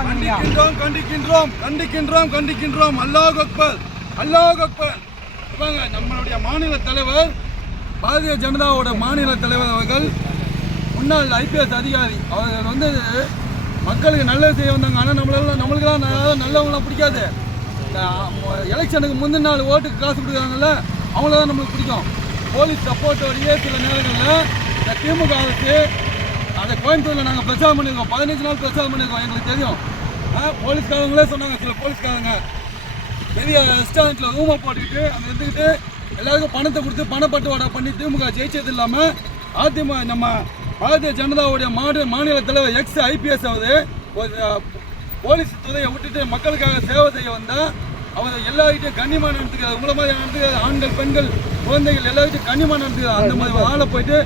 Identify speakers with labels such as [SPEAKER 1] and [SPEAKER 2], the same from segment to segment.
[SPEAKER 1] கண்டிக்கின்றோம் கண்டிக்கின்றோம் கண்டிக்கின்றோம் கண்டிக்கின்றோம். அல்லாஹ் அக்பர் அல்லாஹ் அக்பர். இவங்க நம்மளுடைய மாநில தலைவர் பாரதிய ஜனதாவோட மாநில தலைவர் அவர்கள் முன்னாள் ஐபிஎஸ் அதிகாரி. அவர்கள் வந்து மக்களுக்கு நல்லது செய்ய வந்தாங்க. ஆனால் நம்மளெல்லாம் நம்மளுக்கெல்லாம் நல்ல- நல்லவங்களாம் பிடிக்காது. எலெக்ஷனுக்கு முந்தின நாள் ஓட்டுக்கு காசு கொடுக்குறாங்கல்ல அவங்கள தான் நம்மளுக்கு பிடிக்கும். போலீஸ் சப்போர்ட்டோடையே சில நேரங்களில் இந்த திமுக அரசு அதை கோயம்புத்தூரில் நாங்கள் பிரச்சாரம் பண்ணியிருக்கோம் பதினஞ்சு நாள் பிரச்சாரம் பண்ணியிருக்கோம் எங்களுக்கு தெரியும். போலீஸ்காரங்களே சொன்னாங்க சில போலீஸ்காரங்க. பெரிய ரெஸ்டாரண்ட்டில் ரூமை போட்டுக்கிட்டு அங்கே இருந்துக்கிட்டு எல்லாருக்கும் பணத்தை கொடுத்து பணப்பட்டுவாடா பண்ணி திமுக ஜெயிச்சது இல்லாமல் அதிமுக நம்ம பாரதிய ஜனதாவுடைய மாநில மாநில தலைவர் எக்ஸ் ஐபிஎஸ் அவர் ஒரு போலீஸ் துறையை விட்டுட்டு மக்களுக்காக சேவை செய்ய வந்தால் அவர் எல்லாருக்கிட்டையும் கண்ணியமாக நடந்துக்கிறார் உங்களை மாதிரி நடந்துக்கிறார் ஆண்கள் பெண்கள் குழந்தைகள் எல்லாருக்கிட்டையும் கண்ணியமாக நடந்துக்கிறார் அந்த மாதிரி ஆளை போயிட்டு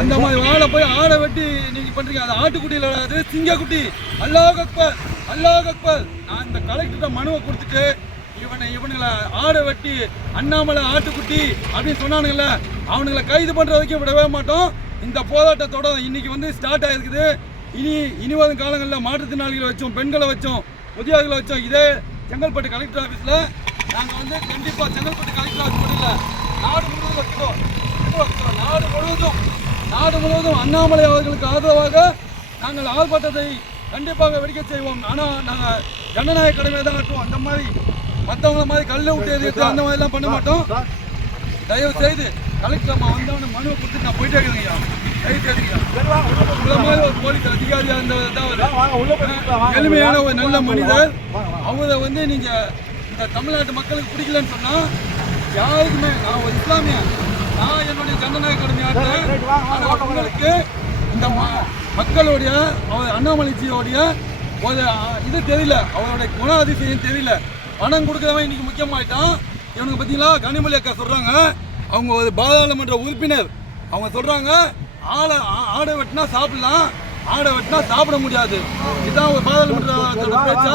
[SPEAKER 1] அந்த மாதிரி வாழை போய் ஆடை வெட்டி நீங்க பண்றீங்க. அது ஆட்டுக்குட்டியில் வராது சிங்கக்குட்டி. அல்லாஹ் அக்பர் அல்லாஹ் அக்பர். நான் இந்த கலெக்டர்கிட்ட மனுவை கொடுத்துட்டு இவனை இவனுங்களை ஆடை வெட்டி அண்ணாமலை ஆட்டுக்குட்டி அப்படின்னு சொன்னானுங்கல்ல அவனுங்களை கைது பண்ற வரைக்கும் விடவே மாட்டோம். இந்த போராட்டத்தோட இன்னைக்கு வந்து ஸ்டார்ட் ஆயிருக்குது. இனி இனி வரும் காலங்களில் மாற்றுத்திறனாளிகளை வச்சோம் பெண்களை வச்சோம் முதியோர்களை வச்சோம். இதே செங்கல்பட்டு கலெக்டர் ஆஃபீஸில் நாங்கள் வந்து கண்டிப்பாக செங்கல்பட்டு கலெக்டர் ஆஃபீஸ் மட்டும் இல்லை நாடு முழுவதும் வைக்கிறோம் வைக்கிறோம். நாடு முழுவதும். நாடு முழுவதும் அண்ணாமலை அவர்களுக்கு ஆதரவாக நாங்கள் ஆர்ப்பாட்டத்தை கண்டிப்பாக வெடிக்க செய்வோம். ஆனால் நாங்கள் ஜனநாயக கடமையை தான் கட்டுவோம் அந்த மாதிரி மற்றவங்கள மாதிரி கல்லை விட்டு எதிர்த்து அந்த மாதிரிலாம் பண்ண மாட்டோம். தயவு செய்து கலெக்டர் அம்மா வந்தவன மனுவை கொடுத்து நான் போயிட்டே உங்களை மாதிரி ஒரு போலீஸ் அதிகாரியா இருந்தவர் தான் எளிமையான ஒரு நல்ல மனிதர். அவரை வந்து நீங்க இந்த தமிழ்நாட்டு மக்களுக்கு பிடிக்கலன்னு சொன்னா யாருக்குமே நான் ஒரு இஸ்லாமியன். நான் என்னுடைய ஜனநாயக கடமையாட்டேன் உங்களுக்கு இந்த மக்களுடைய அவர் அண்ணாமலைஜியோடைய ஒரு இது தெரியல. அவருடைய குண அதிசயம் தெரியல. பணம் கொடுக்குறவன் இன்னைக்கு முக்கியமாயிட்டான். இவனுக்கு பார்த்தீங்களா? கனிமொழி அக்கா சொல்றாங்க. அவங்க ஒரு பாராளுமன்ற உறுப்பினர். அவங்க சொல்றாங்க ஆளை ஆ- ஆடை வெட்டினா சாப்பிடலாம். ஆடை வெட்டினா சாப்பிட முடியாது. இதான் ஒரு பாராளுமன்ற பேச்சா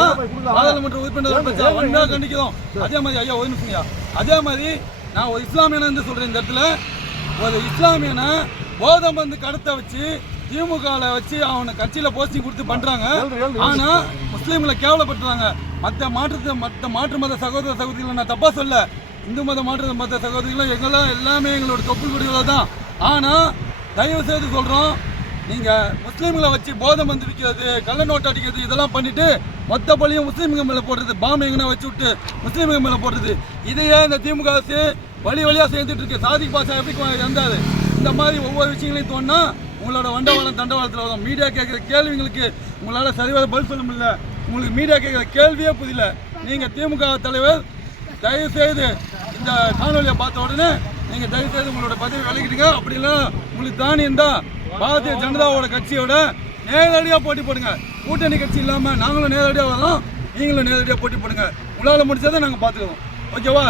[SPEAKER 1] பாராளுமன்ற உறுப்பினர் பேச்சா வன்மையாக கண்டிக்கிறோம். அதே மாதிரி ஐயா ஒரு நிமிஷம் அதே மாதிரி நான் ஒரு இஸ்லாமியனை வந்து சொல்றேன். இந்த இடத்துல ஒரு இஸ்லாமியனை போதை மருந்து கடத்த வச்சு திமுகவில் வச்சு அவனை கட்சியில் போஸ்டிங் கொடுத்து பண்றாங்க. ஆனா முஸ்லீம்களை கேவலப்படுத்துறாங்க. மற்ற மாற்று மற்ற மாற்று மத சகோதர சகோதரிகளை நான் தப்பா சொல்ல. இந்து மத மாற்று மத சகோதரிகளும் எங்கெல்லாம் எல்லாமே எங்களோட தொப்புள் குடிகளை தான் ஆனா தயவு செய்து சொல்றோம் நீங்கள் முஸ்லீம்களை வச்சு போதை வந்து விற்கிறது கள்ள நோட்டு அடிக்கிறது இதெல்லாம் பண்ணிவிட்டு மொத்த பழியும் முஸ்லீம்கள் மேலே போடுறது பாம்பு எங்கன்னா வச்சு விட்டு முஸ்லீம்கள் மேலே போடுறது. இதையே இந்த திமுக அரசு வழி வழியாக செஞ்சுட்டு இருக்கு. சாதி பாஷா எப்படி இருந்தாரு இந்த மாதிரி ஒவ்வொரு விஷயங்களையும் தோணுனா உங்களோட வண்டவாளம் தண்டவாளத்தில் வரும். மீடியா கேட்குற கேள்விங்களுக்கு உங்களால் சரிவர பதில் சொல்ல முடியல. உங்களுக்கு மீடியா கேட்குற கேள்வியே புரியல. நீங்கள் திமுக தலைவர் தயவு செய்து இந்த காணொலியை பார்த்த உடனே நீங்கள் தயவு செய்து உங்களோட பதவி விலகிடுங்க. அப்படி உங்களுக்கு தானியம் தான். பாரதிய ஜனதாவோட கட்சியோட நேரடியாக போட்டி போடுங்க. கூட்டணி கட்சி இல்லாமல் நாங்களும் நேரடியாக வரோம் நீங்களும் நேரடியாக போட்டி போடுங்க. உங்களால் முடிச்சதை நாங்கள் பார்த்துக்குவோம் ஓகேவா?